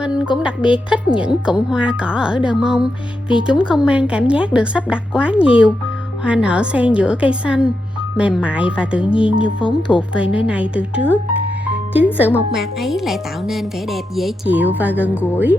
Mình cũng đặc biệt thích những cụm hoa cỏ ở Đờ Mông vì chúng không mang cảm giác được sắp đặt quá nhiều. Hoa nở xen giữa cây xanh, mềm mại và tự nhiên như vốn thuộc về nơi này từ trước. Chính sự mộc mạc ấy lại tạo nên vẻ đẹp dễ chịu và gần gũi.